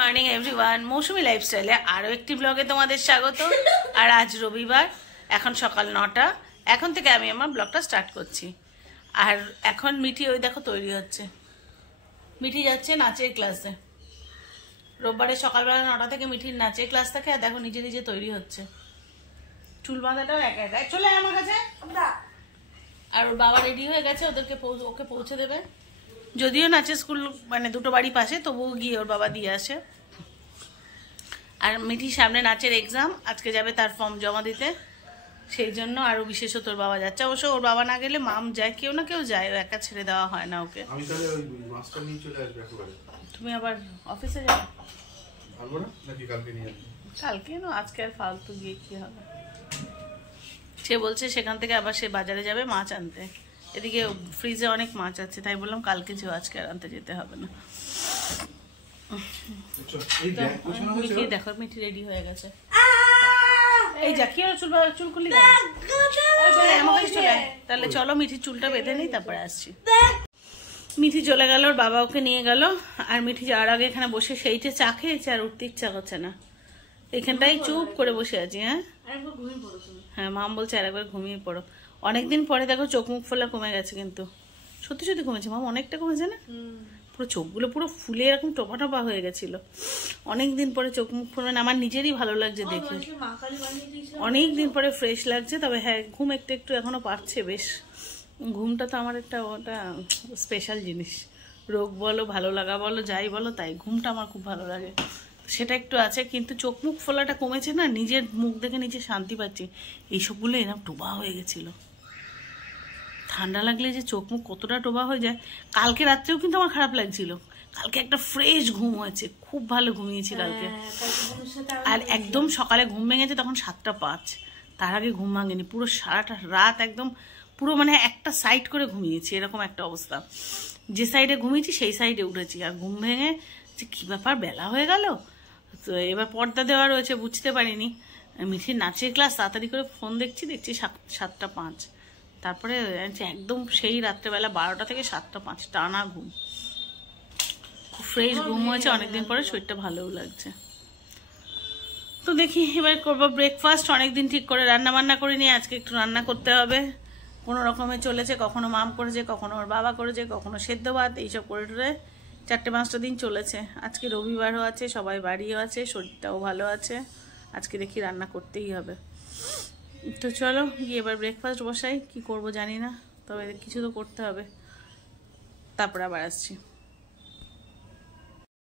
Morning everyone, মৌসুমী লাইফস্টাইলে আরও একটি ব্লগে তোমাদের স্বাগত। আর আজ রবিবার, এখন সকাল 9টা। এখন থেকে আমি আমার ব্লগটা স্টার্ট করছি। আর এখন মিঠি ওই দেখো তৈরি হচ্ছে, মিঠি যাচ্ছে নাচের ক্লাসে। রোববারে সকালবেলা 9টা থেকে মিঠির নাচের ক্লাস থাকে। আর দেখো নিজে নিজে তৈরি হচ্ছে, চুল বাঁধাটাও একা একা। চলে আমার কাছে। আর ওর বাবা রেডি হয়ে গেছে, ওকে পৌঁছে দেবে। যদিও নাচের স্কুল মানে দুটো বাড়ি পাশে, তবুও গিয়ে ওর বাবা দিয়ে আসে। আর মিঠির সামনে নাচের এক্সাম, আজকে যাবে তার ফর্ম জমা দিতে, সেই জন্য আরো বিশেষত ওর বাবা যাচ্ছে। অবশ্য ওর বাবা না গেলে মাম যায়, কেউ না কেউ যায়, একা ছেড়ে দেওয়া হয় না ওকে। আমি তাহলে ওই মাস্টার নিয়ে চলে আসবে একেবারে। তুমি আবার অফিসে যাবে? পারবো না নাকি কালকে নিয়ে আসবে? কালকে না, আজকে আর ফালতু গিয়ে কি হবে। সে বলছে সেখান থেকে আবার সে বাজারে যাবে মাছ আনতে। এদিকে ফ্রিজে অনেক মাছ আছে, তাই বললাম কালকে যেও, আজকে আর আনতে যেতে হবে না। দেখো মিঠি রেডি হয়ে গেছে। এই যা কি চুল খুলি, তাহলে চলো মিঠির চুলটা বেঁধে নিই, তারপরে আসছি। মিঠি চলে গেল, ওর বাবা ওকে নিয়ে গেল। আর মিঠি যাওয়ার আগে এখানে বসে সেইটা চা খেয়েছে, আর উঠতে ইচ্ছা করছে না। এখানটাই চুপ করে বসে আছি। হ্যাঁ, মাম বলছে আর একবার ঘুমিয়ে পড়ো। অনেকদিন পরে দেখো চোখ মুখ ফোলা কমে গেছে, কিন্তু সত্যি সত্যি কমেছে। মাম অনেকটা কমেছে না? পুরো চোখগুলো পুরো ফুলে এরকম টোপা টোপা হয়ে গেছিল। অনেকদিন পরে চোখ মুখ ফোলা, আমার নিজেরই ভালো লাগছে দেখে। অনেকদিন পরে ফ্রেশ লাগছে। তবে হ্যাঁ, ঘুম একটু একটু এখনো পাচ্ছে বেশ। ঘুমটা তো আমার একটা ওটা স্পেশাল জিনিস। রোগ বলো, ভালো লাগা বলো, যাই বলো, তাই ঘুমটা আমার খুব ভালো লাগে, সেটা একটু আছে। কিন্তু চোখ মুখ ফোলাটা কমেছে না, নিজের মুখ দেখে নিজে শান্তি পাচ্ছি। এইসবগুলো এরকম টোবা হয়ে গেছিল। ঠান্ডা লাগলে যে চোখ মুখ কতটা টোবা হয়ে যায়। কালকে রাত্রেও কিন্তু আমার খারাপ লাগছিল। কালকে একটা ফ্রেশ ঘুম হয়েছে, খুব ভালো ঘুমিয়েছি কালকে। আর একদম সকালে ঘুম ভেঙেছে তখন 7টা 5। তার আগে ঘুম ভাঙেনি, পুরো সারাটা রাত একদম পুরো মানে একটা সাইড করে ঘুমিয়েছি, এরকম একটা অবস্থা। যে সাইডে ঘুমিয়েছি সেই সাইডে উঠেছি। আর ঘুম ভেঙে যে কী ব্যাপার, বেলা হয়ে গেল। তো এবার পর্দা দেওয়া রয়েছে, বুঝতে পারিনি। মিঠির নাচের ক্লাস, তাড়াতাড়ি করে ফোন দেখছি 7টা 5। তারপরে একদম সেই রাত্রেবেলা 12টা থেকে 7টা 5 টানা ঘুম। খুব ফ্রেশ ঘুম হয়েছে, অনেকদিন পরে শরীরটা ভালোও লাগছে। তো দেখি এবার করবো ব্রেকফাস্ট। অনেকদিন ঠিক করে রান্না বান্না করিনি, আজকে একটু রান্না করতে হবে। কোনো রকমে চলেছে, কখনো মাম করেছে, কখনো ওর বাবা করেছে, কখনো সেদ্ধ ভাত, এইসব করে টরে 4-5টা দিন চলেছে। আজকে রবিবারও আছে, সবাই বাড়িও আছে, শরীরটাও ভালো আছে। আজকে দেখি রান্না করতেই হবে। তো চলো গিয়ে এবার ব্রেকফাস্ট বসাই। কি করব জানি না, তবে কিছু তো করতে হবে। তারপরে আবার আসছি।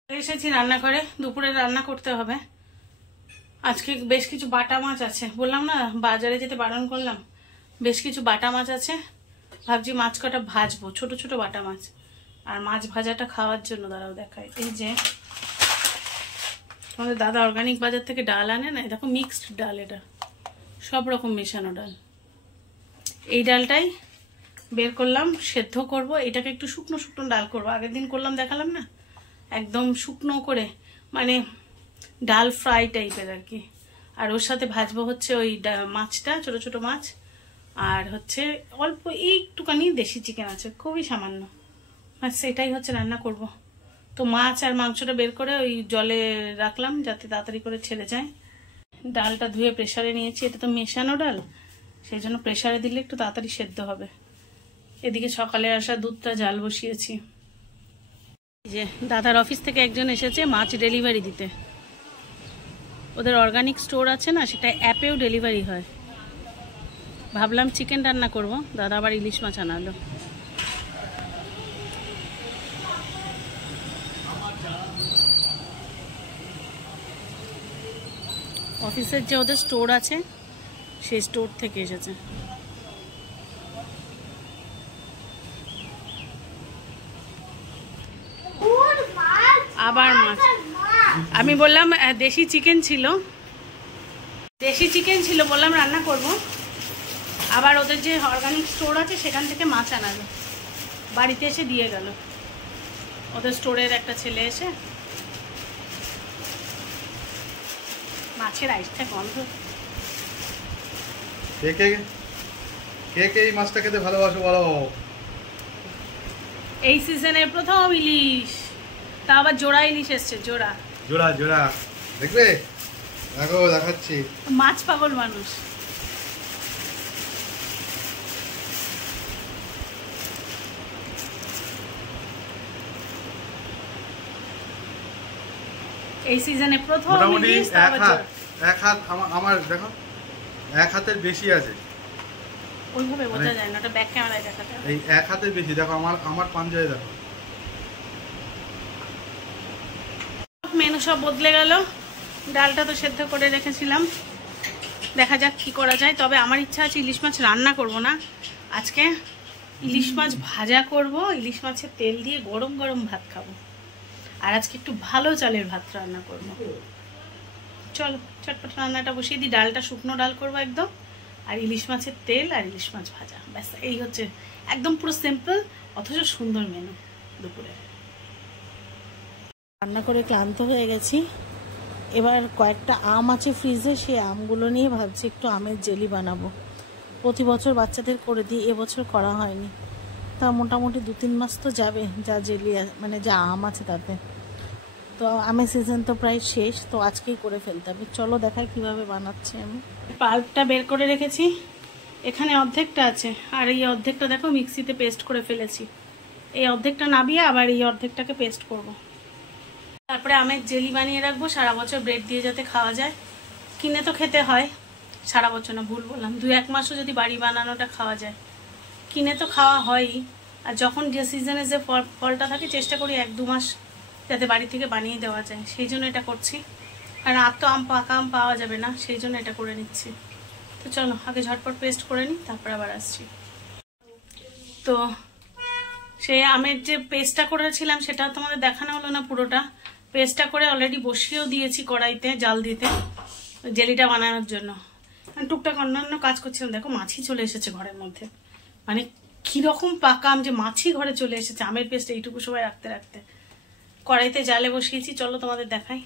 এসেছি রান্না করে, দুপুরে রান্না করতে হবে। আজকে বেশ কিছু বাটা মাছ আছে, বললাম না বাজারে যেতে বারণ করলাম। বেশ কিছু বাটা মাছ আছে, ভাবছি মাছ কটা ভাজবো, ছোট ছোট বাটা মাছ। আর মাছ ভাজাটা খাওয়ার জন্য দাঁড়াও দেখায়। এই যে তোমাদের দাদা অর্গানিক বাজার থেকে ডাল আনে না, দেখো মিক্সড ডাল, এটা সব রকম মেশানো ডাল। এই ডালটাই বের করলাম, সেদ্ধ করব। এটাকে একটু শুকনো শুকনো ডাল করবো। আগের দিন করলাম, দেখালাম না, একদম শুকনো করে, মানে ডাল ফ্রাই টাইপের আর কি। আর ওর সাথে ভাজবো হচ্ছে ওই মাছটা, ছোট ছোট মাছ। আর হচ্ছে অল্প একটুখানি দেশি চিকেন আছে, খুবই সামান্য। আর সেটাই হচ্ছে রান্না করব। তো মাছ আর মাংসটা বের করে ওই জলে রাখলাম, যাতে তাড়াতাড়ি করে ছেড়ে যায়। ডালটা ধুয়ে প্রেসারে নিয়েছি, এটা তো মেশানো ডাল, সেই জন্য প্রেসারে দিলে একটু তাড়াতাড়ি সেদ্ধ হবে। এদিকে সকালে আসা দুধটা জাল বসিয়েছি। যে দাদার অফিস থেকে একজন এসেছে মাছ ডেলিভারি দিতে। ওদের অর্গানিক স্টোর আছে না, সেটা অ্যাপেও ডেলিভারি হয়। ভাবলাম চিকেন রান্না করব, দাদা আবার ইলিশ মাছ আনালো। অফিসের যে ওদের স্টোর আছে, সেই স্টোর থেকে এসেছে। আবার মাছ। আমি বললাম দেশি চিকেন ছিল, বললাম রান্না করব। আবার ওদের যে অর্গানিক স্টোর আছে সেখান থেকে মাছ আনালো, বাড়িতে এসে দিয়ে গেল। ওদের স্টোরের একটা ছেলে এসে। মাছের আইসটা গন্ধ। কে এই মাছটা খেতে ভালোবাসো বলো? এই সিজনের প্রথম ইলিশ, তা আবার জোড়া ইলিশ এসছে, জোড়া। জোড়া জোড়া দেখবে, দেখো দেখাচ্ছি। মাছ পাগল মানুষ। এই সিজনে প্রথম মোটামুটি এক হাত আমার দেখো, এক হাতের বেশি আছে। ওইভাবে বোঝা যায় না, ওটা ব্যাক ক্যামেরায় দেখাতে হবে। এই এক হাতের বেশি দেখো, আমার পাঞ্জায় দেখো। মেনু সব বদলে গেল। ডালটা তো সেদ্ধ করে রেখেছিলাম, দেখা যাক কি করা যায়। তবে আমার ইচ্ছা আছে ইলিশ মাছ রান্না করব না আজকে, ইলিশ মাছ ভাজা করব, ইলিশ মাছের তেল দিয়ে গরম গরম ভাত খাবো। আর আজকে একটু ভালো চালের ভাত রান্না করবো। চলো চটপট রান্নাটা বসিয়ে দিই। ডালটা শুকনো ডাল করবো একদম, আর ইলিশ মাছের তেল আর ইলিশ মাছ ভাজা, ব্যাস। এই হচ্ছে একদম পুরো সিম্পল অথচ সুন্দর মেনু দুপুরে। রান্না করে ক্লান্ত হয়ে গেছি। এবার কয়েকটা আম আছে ফ্রিজে, সেই আমগুলো নিয়ে ভাবছি একটু আমের জেলি বানাবো। প্রতি বছর বাচ্চাদের করে দিই, এবছর করা হয়নি। তা মোটামুটি 2-3 মাস তো যাবে যা জেলি মানে যা আম আছে তাতে। তো আমের সিজন তো প্রায় শেষ, তো আজকেই করে ফেলতে হবে। চলো দেখাই কিভাবে বানাচ্ছি আমি। পাল্পটা বের করে রেখেছি, এখানে অর্ধেকটা আছে, আর এই অর্ধেকটা দেখো মিক্সিতে পেস্ট করে ফেলেছি। এই অর্ধেকটা নাবিয়ে আবার এই অর্ধেকটাকে পেস্ট করব। তারপরে আমের জেলি বানিয়ে রাখবো সারা বছর, ব্রেড দিয়ে যাতে খাওয়া যায়। কিনে তো খেতে হয় সারা বছর, না ভুল বললাম, 2-1 মাসও যদি বাড়ি বানানোটা খাওয়া যায়। কিনে তো খাওয়া হয়ই, আর যখন যে সিজনে যে ফলটা থাকে চেষ্টা করি 1-2 মাস যাতে বাড়ি থেকে বানিয়ে দেওয়া যায়, সেই জন্য এটা করছি। কারণ আর তো পাকা আম পাওয়া যাবে না, সেই জন্য এটা করে নিচ্ছি। তো চলো আগে ঝটপট পেস্ট করে নিই, তারপর আবার আসছি। তো সেই আমের যে পেস্টটা করেছিলাম সেটা তোমাদের দেখানো হলো না পুরোটা। পেস্টটা করে অলরেডি বসিয়েও দিয়েছি কড়াইতে জাল দিতে, জেলিটা বানানোর জন্য। টুকটাক অন্যান্য কাজ করছিলাম, দেখো মাছি চলে এসেছে ঘরের মধ্যে। মানে কিরকম পাকা আম যে মাছি ঘরে চলে এসেছে আমের পেস্ট এইটুকু সময় রাখতে রাখতে। কড়াইতে জালে বসিয়েছি, চলো তোমাদের দেখাই।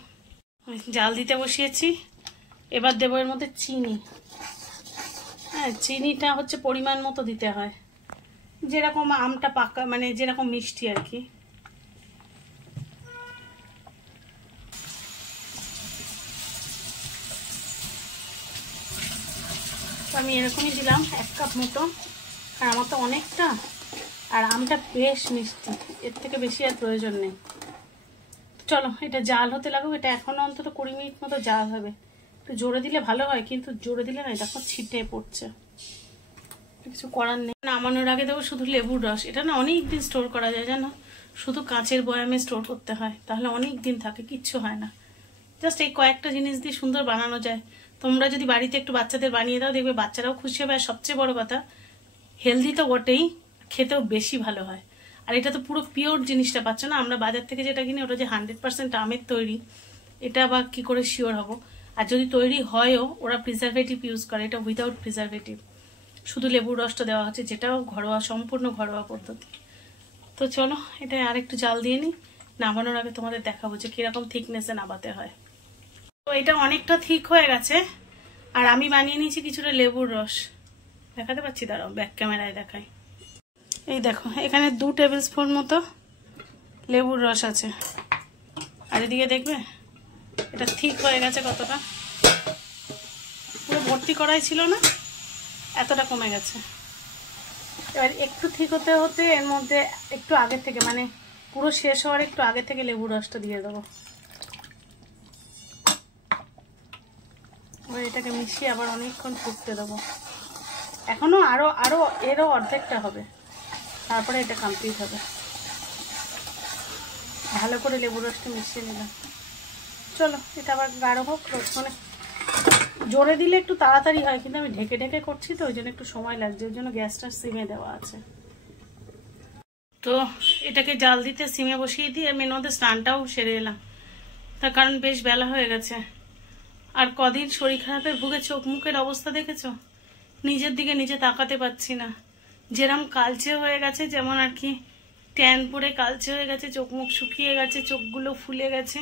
জাল দিতে বসিয়েছি, এবার দেবো এর মধ্যে চিনি। হ্যাঁ, চিনিটা হচ্ছে পরিমাণ মতো দিতে হয়, যেরকম আমটা পাকা মানে যেরকম মিষ্টি আর কি। আমি এরকমই দিলাম 1 কাপ মতো, আর আমার তো অনেকটা, আর আমটা বেশ মিষ্টি, এর থেকে বেশি আর প্রয়োজন নেই। চলো এটা জাল হতে লাগুক, এটা এখনো অন্তত 20 মিনিট মতো জাল হবে। একটু জোরে দিলে ভালো হয়, কিন্তু জোরে দিলে না দেখো ছিটে পড়ছে, কিছু করার নেই। নামানোর আগে দেবো শুধু লেবুর রস। এটা না অনেক দিন স্টোর করা যায় জানো, শুধু কাঁচের বয়ামে স্টোর করতে হয়, তাহলে অনেক দিন থাকে, কিচ্ছু হয় না। জাস্ট এই কয়েকটা জিনিস দিয়ে সুন্দর বানানো যায়। তোমরা যদি বাড়িতে একটু বাচ্চাদের বানিয়ে দাও, দেখবে বাচ্চারাও খুশি হবে। আর সবচেয়ে বড় কথা, হেলদি তো বটেই, খেতেও বেশি ভালো হয়। আর এটা তো পুরো পিওর জিনিসটা পাচ্ছ না। আমরা বাজার থেকে যেটা কিনি ওটা যে 100% আমের তৈরি, এটা আবার কি করে শিওর হব? আর যদি তৈরি হয়ও, ওরা প্রিজারভেটিভ ইউজ করে, এটা উইদাউট প্রিজারভেটিভ, শুধু লেবুর রসটা দেওয়া হচ্ছে, যেটাও ঘরোয়া, সম্পূর্ণ ঘরোয়া পদ্ধতি। তো চলো এটা আরেকটু জাল দিয়ে নিই, নামানোর আগে তোমাদের দেখাবো যে কিরকম থিকনেসে নামাতে হয়। তো এটা অনেকটা থিক হয়ে গেছে, আর আমি বানিয়ে নিয়েছি কিছুটা লেবুর রস। দেখাতে পাচ্ছি, দাঁড়াও ব্যাক ক্যামেরায় দেখাই। এই দেখো এখানে 2 টেবিল স্পুন মতো লেবুর রস আছে, আর এদিকে দেখবে এটা ঠিক হয়ে গেছে কতটা, পুরো ভর্তি করাই ছিল না, এতটা কমে গেছে। এবার একটু ঠিক হতে হতে এর মধ্যে একটু আগে থেকে, মানে পুরো শেষ হওয়ার একটু আগে থেকে লেবুর রসটা দিয়ে দেবো। এবার এটাকে মিশিয়ে আবার অনেকক্ষণ ফুটতে দেবো। এখনো আরো এরও অর্ধেকটা হবে, তারপরে এটা কমপ্লিট হবে। ভালো করে লেবুর রসটা মিশিয়ে নিলাম। চলো এটা আবার গাঢ় হোক, মানে জোরে দিলে একটু তাড়াতাড়ি হয়, কিন্তু আমি ঢেকে ঢেকে করছি তো ওই জন্য একটু সময় লাগছে, ওই জন্য গ্যাসটা সিমে দেওয়া আছে। তো এটাকে জাল দিতে সিমে বসিয়ে দিয়ে আমি এর মধ্যে স্নানটাও সেরে এলাম, তার কারণ বেশ বেলা হয়ে গেছে। আর কদিন শরীর খারাপে ভুগে চোখ মুখের অবস্থা দেখেছো, নিজের দিকে নিজে তাকাতে পারছি না। যেরকম কালচে হয়ে গেছে, যেমন আর কি ট্যান পরে কালচে হয়ে গেছে, চোখ মুখ শুকিয়ে গেছে, চোখগুলো ফুলে গেছে,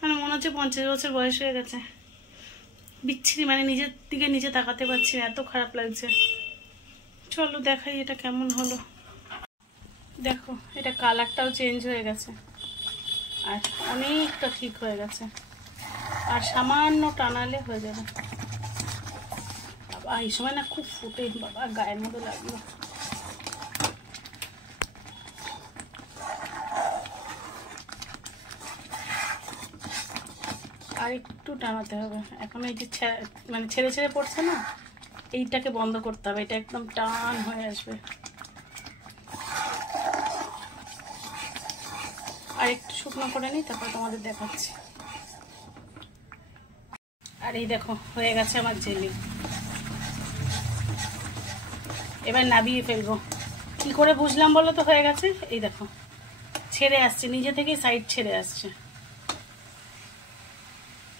মানে মনে হচ্ছে 50 বছর বয়স হয়ে গেছে। বিচ্ছিরি, মানে নিজের দিকে নিজে তাকাতে পারছি না, এত খারাপ লাগছে। চলো দেখাই এটা কেমন হলো। দেখো এটা কালারটাও চেঞ্জ হয়ে গেছে, আর অনেকটা ঠিক হয়ে গেছে, আর সামান্য টানালে হয়ে যাবে। বাবা এই সময় না খুব ফুটে, বাবা গায়ের মতো লাগলো। আর একটু টানাতে হবে, এখন এই যে মানে ছেড়ে ছেড়ে পড়ছে না, এইটাকে বন্ধ করতে হবে, এটা একদম টান হয়ে আসবে। আর একটু শুকনো করে নিই, তারপর তোমাদের দেখাচ্ছি। আর এই দেখো হয়ে গেছে আমার জেলি। এবার নাবিয়ে ফেলবো। কি করে বুঝলাম বলো তো হয়ে গেছে? এই দেখো ছেড়ে আসছে, নিজে থেকেই সাইড ছেড়ে আসছে,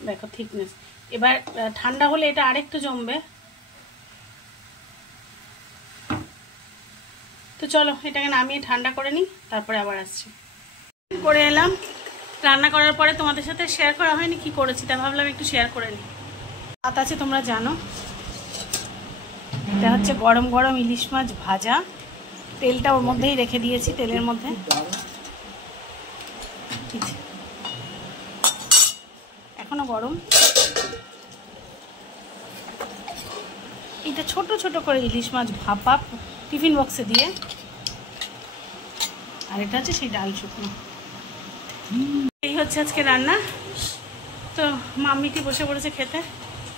দেখো থিকনেস। এবার ঠান্ডা হলে এটা আরেকটু জমবে। তো চলো এটাকে নামিয়ে ঠান্ডা করে নিই, তারপরে আবার আসছি। করে এলাম, রান্না করার পরে তোমাদের সাথে শেয়ার করা হয়নি কি করেছি, তা ভাবলাম একটু শেয়ার করে নিই। ভাত আছে তোমরা জানো, এটা হচ্ছে গরম গরম ইলিশ মাছ ভাজা, তেলটা ওর মধ্যেই রেখে দিয়েছি, তেলের মধ্যে এখনো গরম। এটা ছোট ছোট করে ইলিশ মাছ ভাপা টিফিন বক্সে দিয়ে, আর এটা হচ্ছে সেই ডাল শুকনো। এই হচ্ছে আজকে রান্না। তো মাম্মিটি বসে পড়েছে খেতে,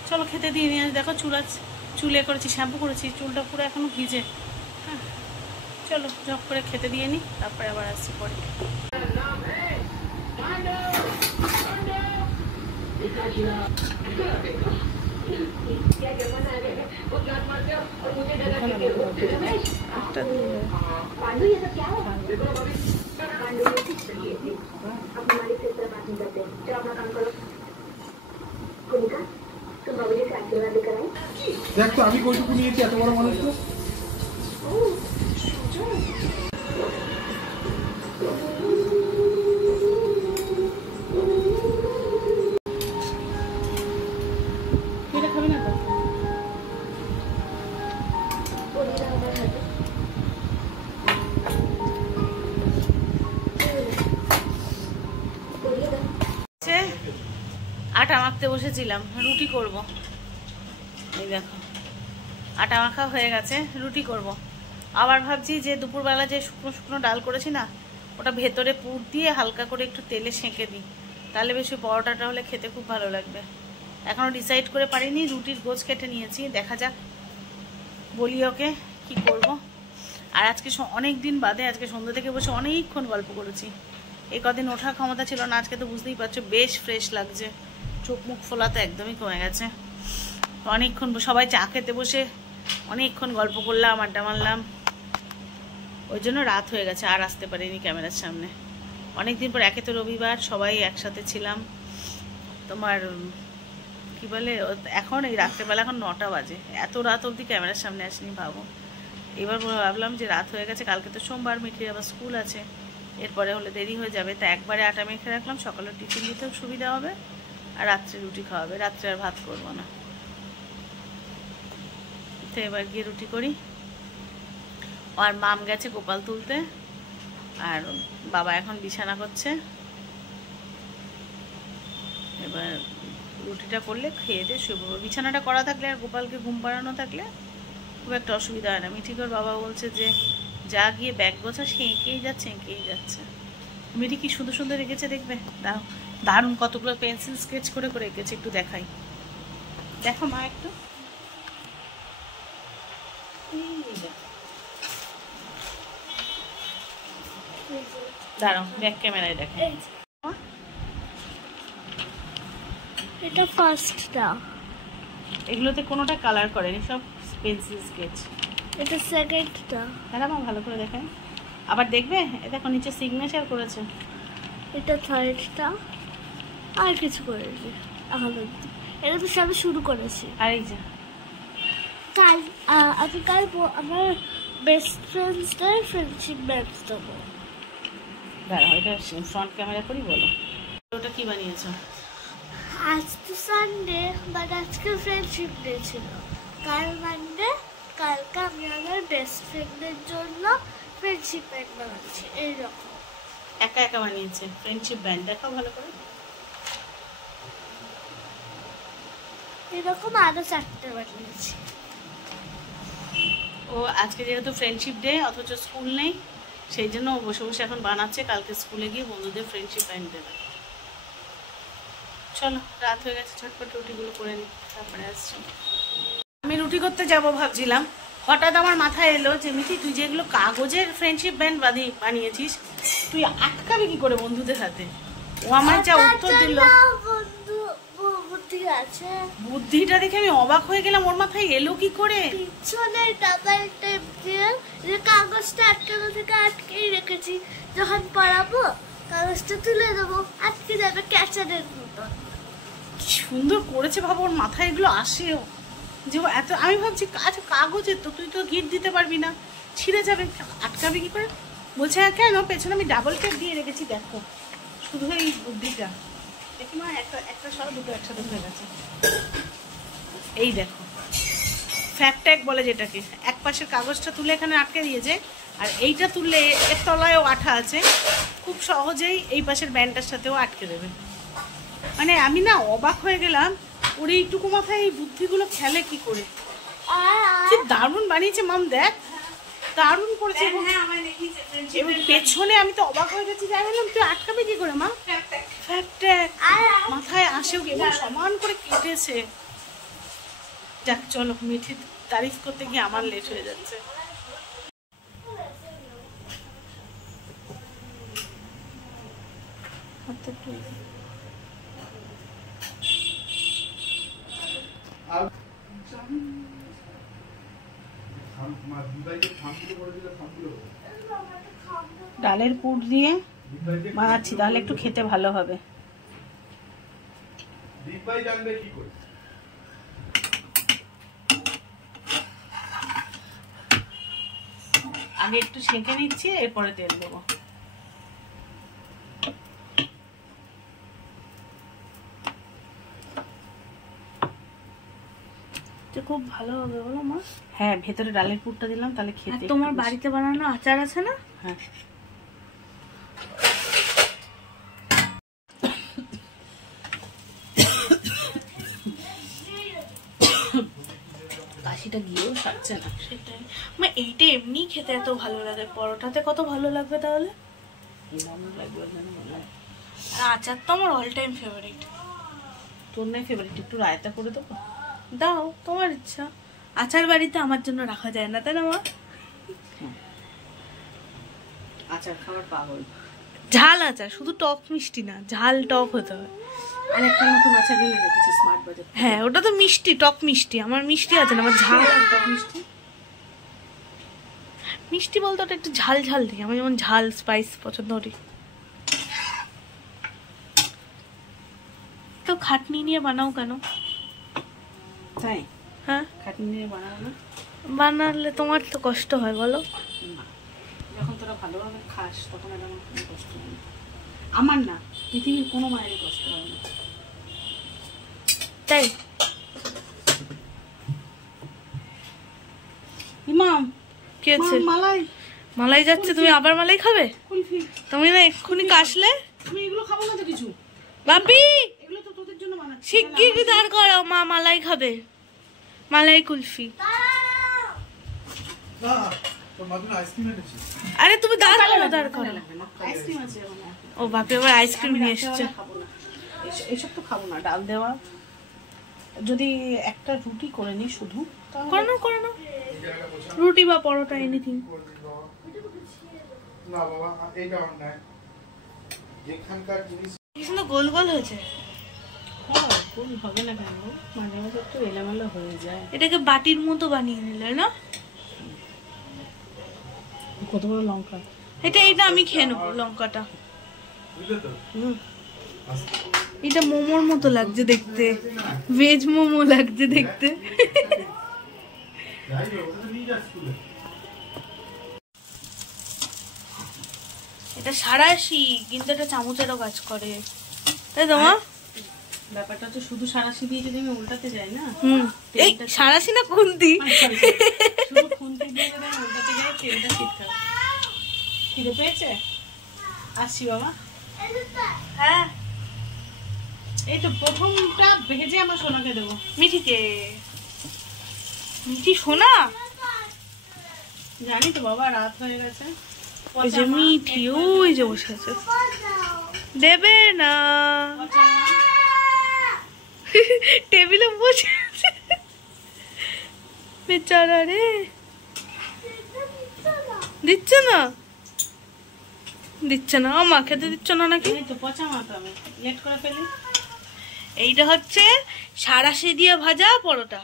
চলো খেতে দিয়ে নিয়ে। দেখো চুলে করেছি, শ্যাম্পু করেছি, চুলটা পুরো এখনো ভিজে। হ্যাঁ চলো ঝপ করে খেতে দিয়ে নিই, তারপরে আবার আসছি পরে। দেখ তো আমি কইটুকু নিয়েছি, এত বড় মানুষ তো। এটা খাবে না তো? আটা মাখতে বসেছিলাম, রুটি করব। এই দেখো আটা মাখা হয়ে গেছে, রুটি করব। আবার ভাবছি যে দুপুরবেলা যে শুকনো শুকনো ডাল করেছি না, ওটা ভেতরে পুর দিয়ে হালকা করে একটু তেলে সেঁকে দিই, তাহলে বেশি পরোটাটা হলে খেতে খুব ভালো লাগবে। এখনও ডিসাইড করে পারিনি, রুটির গোছ কেটে নিয়েছি, দেখা যাক, বলি ওকে কি করব। আর আজকে অনেক দিন বাদে আজকে সন্ধ্যা থেকে বসে অনেকক্ষণ গল্প করেছি। এই কদিন ওঠার ক্ষমতা ছিল না, আজকে তো বুঝতেই পারছো বেশ ফ্রেশ লাগছে, চোখ মুখ ফোলা তো একদমই কমে গেছে। অনেকক্ষণ সবাই চা খেতে বসে অনেকক্ষণ গল্প করলাম, আড্ডা মারলাম, ওই জন্য রাত হয়ে গেছে, আর আসতে পারিনি ক্যামেরার সামনে। অনেকদিন পর, একে তো রবিবার, সবাই একসাথে ছিলাম। তোমার কি বলে, এখন এই রাত্রেবেলা এখন 9টা বাজে, এত রাত অবধি ক্যামেরার সামনে আসিনি ভাবো। এবার ভাবলাম যে রাত হয়ে গেছে, কালকে তো সোমবার, মিঠির আবার স্কুল আছে, এরপরে হলে দেরি হয়ে যাবে, তা একবারে আটা মেখে রাখলাম, সকালে টিফিন দিতেও সুবিধা হবে, আর রাত্রে রুটি খাওয়াবে, রাত্রে আর ভাত করবো না। তো এবার গিয়ে রুটি করি। আর মাম গেছে গোপাল তুলতে, আর বাবা এখন বিছানা করছে। এবার রুটিটা করলে খেয়ে দিয়ে শুয়ে পড়বো। বিছানাটা করা থাকলে আর গোপালকে ঘুম পাড়ানো থাকলে খুব একটা অসুবিধা হয় না। মিঠিকর বাবা বলছে যে যা গিয়ে ব্যাগ গোছা, সে এঁকেই যাচ্ছে। মিঠি কি সুন্দর সুন্দর রেখেছে দেখবে, দারুণ কতগুলো পেন্সিল স্কেচ করে করে এঁকেছে, একটু দেখাই, দেখো মা একটু। দাঁড়াও ব্যাক ক্যামেরায় দেখো, এটা ফার্স্টটা, এগুলোতে কোনোটা কালার করেনি, সব পেন্সিল স্কেচ। এটা সেকেন্ডটা, দাঁড়া মা ভালো করে দেখাই, আবার দেখবে, এ দেখো নিচে সিগনেচার করেছে। এটা থার্ডটা, আর কিছু করেছি এখন অব্দি, এটা তো সবে শুরু করেছি। আর এই যে কাল আমি কাল আমার বেস্ট ফ্রেন্ডসদের ফ্রেন্ডশিপ ব্যান্ডস দেবো। দাঁড়াও এটা ফ্রন্ট ক্যামেরা করি, বলো ওটা কি বানিয়েছো? আজ তো সানডে, বাট আজকে ফ্রেন্ডশিপ ডে ছিল। কাল মানডে, কালকে আমি আমার বেস্ট ফ্রেন্ডের জন্য ফ্রেন্ডশিপ ব্যান্ড বানাচ্ছি এইরকম। একা একা বানিয়েছে ফ্রেন্ডশিপ ব্যান্ড। দেখো ভালো করে। এরকম আরো 4টে বানিয়েছি। ও আজকে যেহেতু ফ্রেন্ডশিপ ডে অথচ স্কুল নেই, সেই জন্য ও বসে বসে এখন বানাচ্ছে, কালকে স্কুলে গিয়ে বন্ধুদের ফ্রেন্ডশিপ ব্যান্ড দেবে। চলো রাত হয়ে গেছে, ঝটপট রুটিগুলো করে নিই, তারপরে আসছি। আমি রুটি করতে যাব ভাবছিলাম, হঠাৎ আমার মাথায় এলো যে মিঠি তুই যেগুলো কাগজের ফ্রেন্ডশিপ ব্যান্ড বানিয়েছিস, তুই আটকাবি কি করে বন্ধুদের হাতে? ও আমার যা উত্তর দিল, বন্ধু বুদ্ধি আছে। বুদ্ধিটা দেখে আমি অবাক হয়ে গেলাম, ওর মাথায় এলো কি করে? পিছনে ডাবল টেপ দিয়ে যে কাগজটা আটকানো থেকে আটকেই রেখেছি, যখন পড়াবো কাগজটা তুলে দেবো, আটকে যাবে ক্যাচারের মতো। কি সুন্দর করেছে ভাবো, ওর মাথায় এগুলো আসেও যে ও এত। আমি ভাবছি কাগজের তো, তুই তো গিট দিতে পারবি না, ছিঁড়ে যাবে, আটকাবি কি করে? বলছে হ্যাঁ কেন, পেছনে আমি ডাবল টেপ দিয়ে রেখেছি, দেখো শুধু এই বুদ্ধিটা দেখি মা, একটা সব দুটো একসাথে হয়ে গেছে। এই দেখো ফ্যাক্ট্যাগ বলে যেটাকে, এক পাশের কাগজটা তুলে এখানে আটকে দিয়েছে, আর এইটা তুললে এর তলায়ও আঠা আছে, খুব সহজেই এই পাশের ব্যান্ডটার সাথেও আটকে দেবে। মানে আমি না অবাক হয়ে গেলাম, ওর এইটুকু মাথায় এই বুদ্ধিগুলো খেলে কি করে। কি দারুণ বানিয়েছে মাম, দেখ দারুণ করেছে। এবং পেছনে আমি তো অবাক হয়ে গেছি, যাই বললাম তুই আটকাবে কি করে মা? ফ্যাক্ট্যাগ মাথায় আসেও কি, এবং সমান করে কেটেছে। যাক চলো, মিঠি তারিফ করতে গিয়ে আমার লেট হয়ে যাচ্ছে। ডালের পুর দিয়ে বানাচ্ছি, তাহলে একটু খেতে ভালো হবে। আগে একটু ছেঁকে নিচ্ছি, এরপরে তেল দেবো। খুব ভালো হবে বলো মা। হ্যাঁ ভেতরে ডালের পুরটা দিলাম, তাহলে খেতে। তোমার বাড়িতে বানানো আচার আছে না? হ্যাঁ। কাশিটা গিয়েও সারছে না। সেটাই মা, এইটা এমনি খেতে এত ভালো লাগে, পরোটাতে কত ভালো লাগবে তাহলে। আর আচার তো আমার অল টাইম ফেভারিট। তোর নাই ফেভারিট? একটু রায়তা করে দেবো? দাও, তোমার ইচ্ছা। আচার বাড়িতে আমার জন্য রাখা যায় না, তাই না মা? আচার খাবার পাগল। ঝাল আচার, শুধু টক মিষ্টি না, ঝাল টক হতে হয়। আর একটা নতুন আচার এনে রেখেছি স্মার্ট বাজার। হ্যাঁ ওটা তো মিষ্টি, টক মিষ্টি। আমার মিষ্টি আছে না, আমার ঝাল আর টক মিষ্টি। মিষ্টি বলতে ওটা একটু ঝাল ঝাল দিই, আমি যেমন ঝাল স্পাইস পছন্দ করি। তো খাটনি নিয়ে বানাও কেন? তাই? হ্যাঁ খাটনি নিয়ে বানাবো না? বানালে তোমার তো কষ্ট হয় বলো। যখন তোরা ভালোভাবে খাস তখন আর আমার কোনো কষ্ট হয় না। আমার না, পৃথিবীর কোনো মায়েরই কষ্ট হয় না। তাই ইমাম কি হচ্ছে? মালাই মালাই যাচ্ছে, তুমি আবার মালাই খাবে? তুমি না এক্ষুনি কাশলে। তুমি এগুলো খাবো না তো কিছু। বাপি এগুলো তো তোদের জন্য বানাচ্ছি, শিগগিরই দাঁড় করো, মা মালাই খাবে, মালাই কুলফি। আরে তুমি দাঁড় করো, দাঁড় করো। আইসক্রিম আছে? ও বাপি আবার আইসক্রিম নিয়ে এসেছে। এসব তো খাবো না, ডাল দেওয়া। যদি একটা রুটি করে নি শুধু, করে নাও করে নাও, রুটি বা পরোটা এনিথিং। না বাবা এইটা না, যেখানকার জিনিস কিন্তু গোল গোল হয়েছে। হ্যাঁ গোল হবে না কেন, মাঝে মাঝে একটু এলোমেলো হয়ে যায়। এটাকে বাটির মতো বানিয়ে নিলে না? কত বড় লঙ্কা এটা! এটা আমি খেয়ে নেবো লঙ্কাটা। এটা মোমোর মতো লাগছে দেখতে, ভেজ মোমো লাগছে দেখতে। এটা সারাশি, কিন্তু এটা চামচেরও কাজ করে, তাই তো মা? ব্যাপারটা তো শুধু সারাশি দিয়ে যদি আমি উল্টাতে যাই না, এই সারাশি না খুন্তি, শুধু খুন্তি দিয়ে যদি আমি উল্টাতে যাই তেলটা ঠিক থাকে। খিদে পেয়েছে? আসছি বাবা। হ্যাঁ এই তো প্রথমটা ভেজে আমার সোনাকে দেবো। মিঠিকে, মিঠি সোনা, জানি তো বাবা রাত হয়ে গেছে। ওই যে মিঠি ওই যে বসে আছে, দেবে না টেবিলে বসে আছে বেচারা রে, দিচ্ছে না দিচ্ছে না, মা খেতে দিচ্ছ না নাকি? এই তো পচা মা তো আমি লেট করে ফেলি। এইটা হচ্ছে সারাশি দিয়ে ভাজা পরোটা।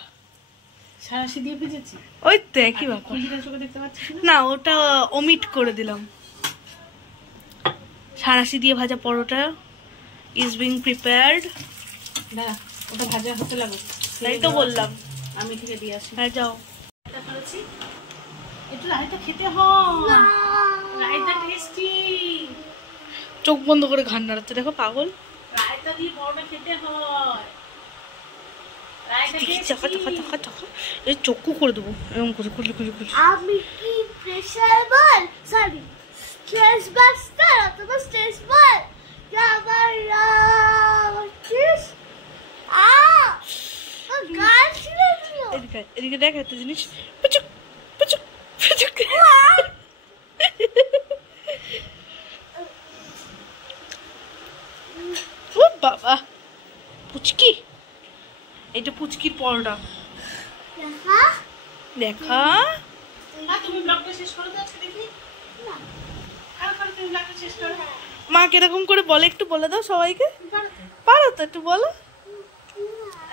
সারাশি দিয়ে ভেজেছি। ওই তো একই ব্যাপার। খুঁজিটা চোখে দেখতে পাচ্ছিস না? না ওটা ওমিট করে দিলাম। সারাশি দিয়ে ভাজা পরোটা ইজ বিং প্রিপেয়ার্ড। দাঁড়া, ওটা ভাজা হতে লাগুক। তাই তো বললাম। আমি থেকে দিয়ে আসি। হ্যাঁ যাও। রায়তা করেছি, একটু রায়তা খেতে হয়, রায়তা টেস্টি। চোখ বন্ধ করে ঘান নাড়াচ্ছে, দেখো পাগল। রায়তা দিয়ে পরোটা খেতে হয়। রায়তা দেখি tasty। চাকা চাকা চাকা চাকা এই চক্ষু করে দেবো এরকম করে খুলে খুলে খুলে। আমি কি প্রেসার বল, সরি স্ট্রেস বাস্টার অথবা স্ট্রেস বল, আমার গাল ছিঁড়ে দিল। এদিকে এদিকে দেখ একটা জিনিস, পুচুক পুচুক পুচুক। ও বাবা, পুচকি, এটা পুচকির পরোটা। দেখা দেখা না, তুমি ব্লগটা শেষ করে দাও আজকে দেখি। না আর তুমি ব্লগটা শেষ করো। মা কিরকম করে বলে একটু বলে দাও সবাইকে। পারো তো? পারো তো, একটু বলো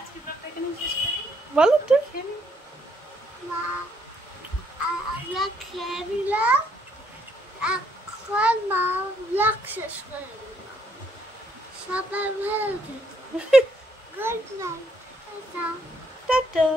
আজকে ব্লগটা এখানে শেষ করি। বলো তো। মা, আমরা খেয়ে নিলাম, এখন মা ব্লগ শেষ করে দিল। সবাই ভালো থেকো, গুড নাইট, টাটা। টাটা।